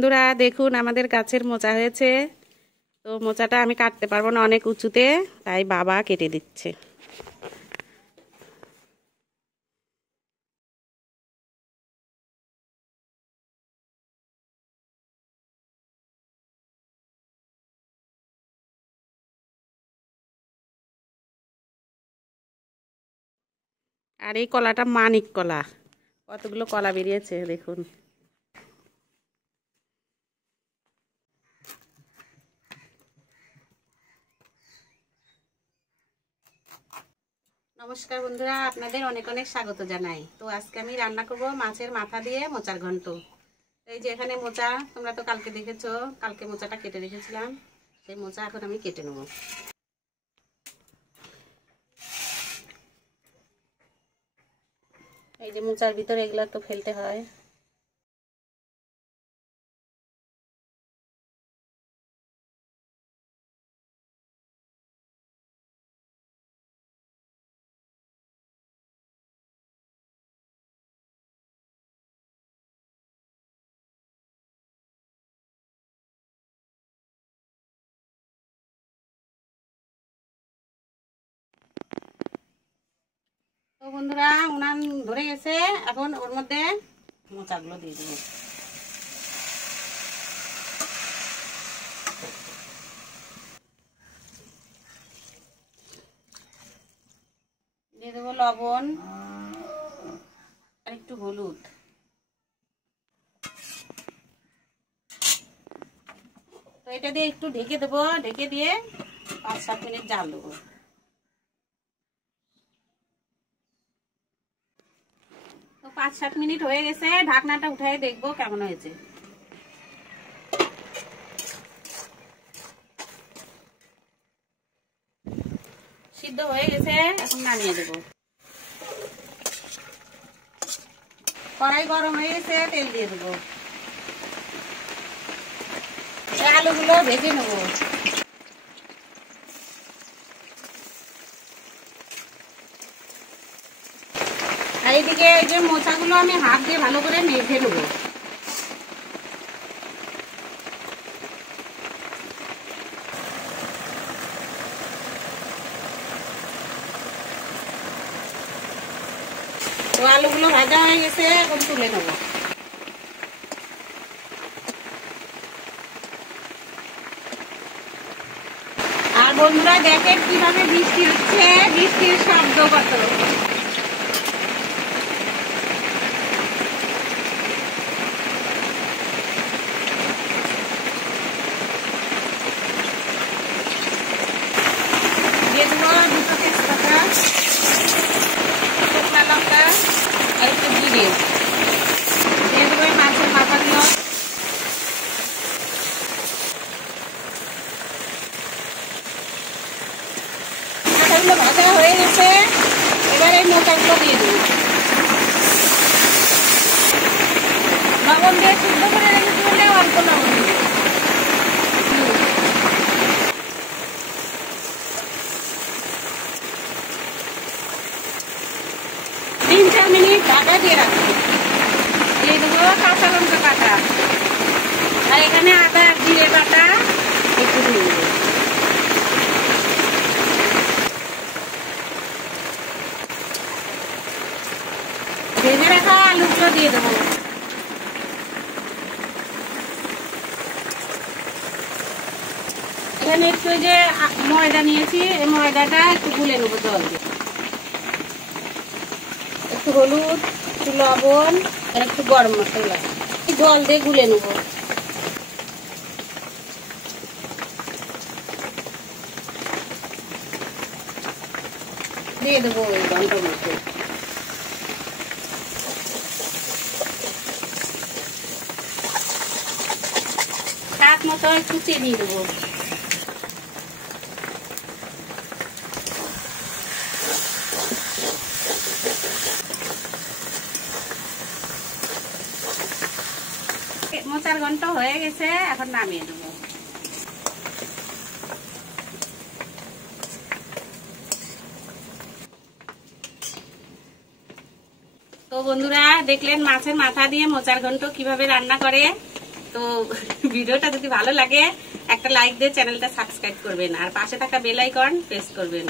বন্ধুরা দেখুন আমাদের গাছের মোচা হয়েছে। তো মোচাটা আমি কাটতে পারবো না অনেক উঁচুতে, তাই বাবা কেটে দিচ্ছে। আর এই কলাটা মানিক কলা, কতগুলো কলা বেরিয়েছে দেখুন। নমস্কার বন্ধুরা, আপনাদের অনেক অনেক স্বাগত জানাই। তো আজকে আমি রান্না করব মাছের মাথা দিয়ে মোচার ঘন্ট। এই যে এখানে মোচা, তোমরা তো কালকে দেখেছো, কালকে মোচাটা কেটে রেখেছিলাম। সেই মোচা এখন আমি কেটে নেব। এই যে মোচার ভিতরে এগুলো তো ফেলতে হয়। তো বন্ধুরা উনান ধরে গেছে, এখন ওর মধ্যে মোচাগুলো দিয়ে দেবো। দিয়ে দেবো লবণ আর একটু হলুদ। তো এটা দিয়ে একটু ঢেকে দেবো, ঢেকে দিয়ে 5-7 মিনিট জাল দেবো। তো 5-7 মিনিট হয়ে গেছে, ঢাকনাটা উঠাই দেখবো কেমন হয়েছে। সিদ্ধ হয়ে গেছে, এখন নামিয়ে দেবো। কড়াই গরম হয়ে গেছে, তেল দিয়ে দেবো। আলুগুলো ভেজে নেবো। আর এইদিকে এই যে মোচাগুলো আমি হাত দিয়ে ভালো করে মেখে নেবো। তো আলুগুলো ভাজা হয়ে গেছে, এখন তুলে নেবো। আর বন্ধুরা দেখেন কিভাবে বৃষ্টি হচ্ছে, বৃষ্টির শব্দ কত। দিয়ে দেবো 2 তেজপাতা, শুকনো লঙ্কা আর একটু জিরে। দিয়ে দেবো মাছের মাথাগুলো। মাথাগুলো ভাজা হয়ে গেছে, এবার এই মোচাগুলো দিয়ে দেবো। লবণ দিয়ে সিদ্ধ করে রেখেছি বলে অল্প লবণ দেবো। 3-4 মিনিট ঢাকা দিয়ে রাখবো। দিয়ে দেবো কাঁচা লঙ্কা কাটা, আর এখানে আদা আর জিরে বাটা একটু দিয়ে দেবো। ভেজে রাখা আলুগুলো দিয়ে দেবো। এখানে একটু যে ময়দা নিয়েছি, এই ময়দাটা একটু গুলে নেবো জল দিয়ে। একটু হলুদ, একটু লবণ আর একটু গরম মশলা জল দিয়ে গুলে নেবো। দিয়ে দেবো ওই ঘন্টার মধ্যে। স্বাদ মতো একটু চিনি দেবো। মোচার ঘন্ট হয়ে গেছে, এখন নামিয়ে দেবো। তো বন্ধুরা দেখলেন মাছের মাথা দিয়ে মোচার ঘন্ট কিভাবে রান্না করে। তো ভিডিওটা যদি ভালো লাগে একটা লাইক দিয়ে চ্যানেলটা সাবস্ক্রাইব করবেন আর পাশে থাকা বেল আইকন প্রেস করবেন।